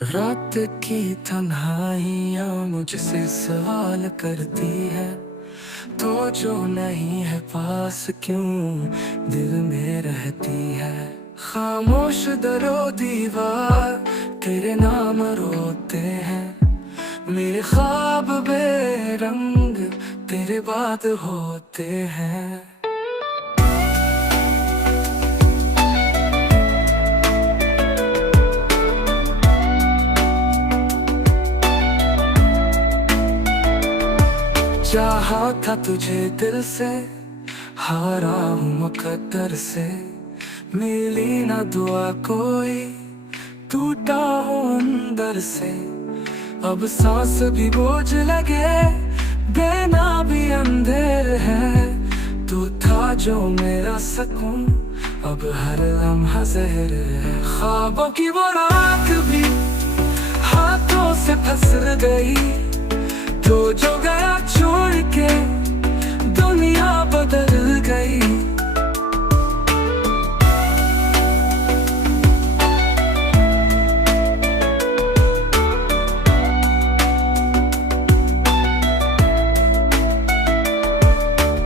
रात की तन्हाइयाँ मुझसे सवाल करती है, तो जो नहीं है पास क्यों दिल में रहती है। खामोश दरो दीवार तेरे नाम रोते हैं, मेरे ख्वाब बेरंग तेरे बात होते हैं। चाहा था तुझे दिल से, हारा हूँ मुकद्दर से। मिली ना दुआ कोई, टूटा हूँ अंदर से। अब सांस भी बोझ लगे, देना भी अंधेर है। तू था जो मेरा सुकून, अब हर लम्हा जहर है। ख्वाबों की वो रात भी हाथों से फिसल गई, तो जो गया छोड़ के दुनिया बदल गई।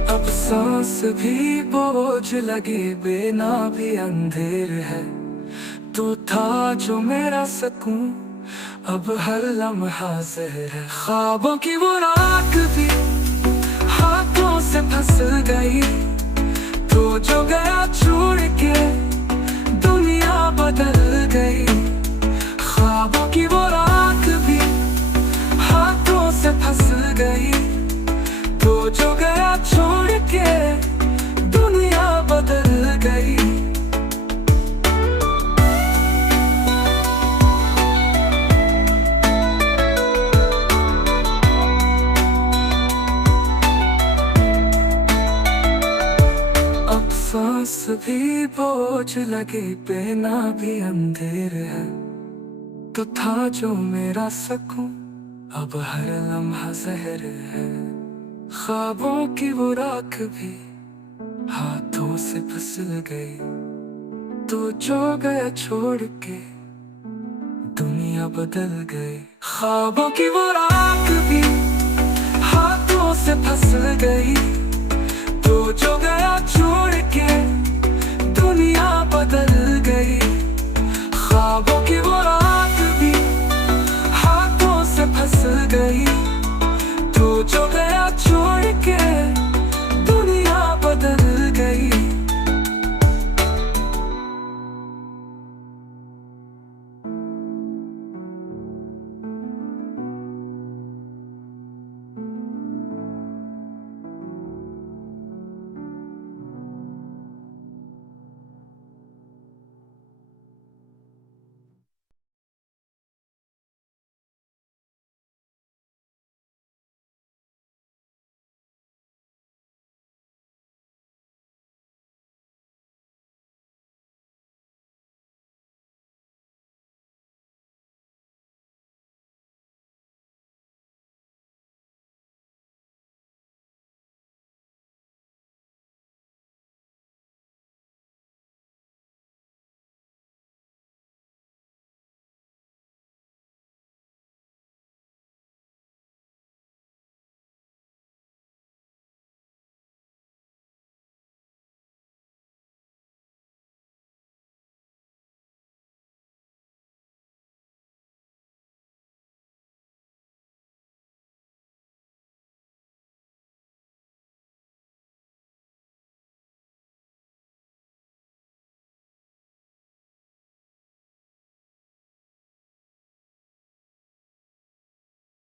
अब सांस भी बोझ लगे, बिना भी अंधेर है। तू था जो मेरा सुकून, अब हर लम्हा जहर है। ख्वाबों की वो रात भी हाथों से फिसल गई, तो जो गया छोड़ के दुनिया बदल गई। ख्वाबों की वो रात भी हाथों से फिसल गई, तो जो गया छोड़ के दुनिया बदल गई। सांस भी बोझ लगे, बिना भी अंधेर है। तो था जो मेरा सुकून, अब हर लम्हा जहर है। ख्वाबों की वो राख भी हाथों से फिसल गई, तो जो गया छोड़ के दुनिया बदल गई। ख्वाबों की वो राख भी हाथों से फिसल गई, तो जो गया छोड़ के दुनिया बदल गई।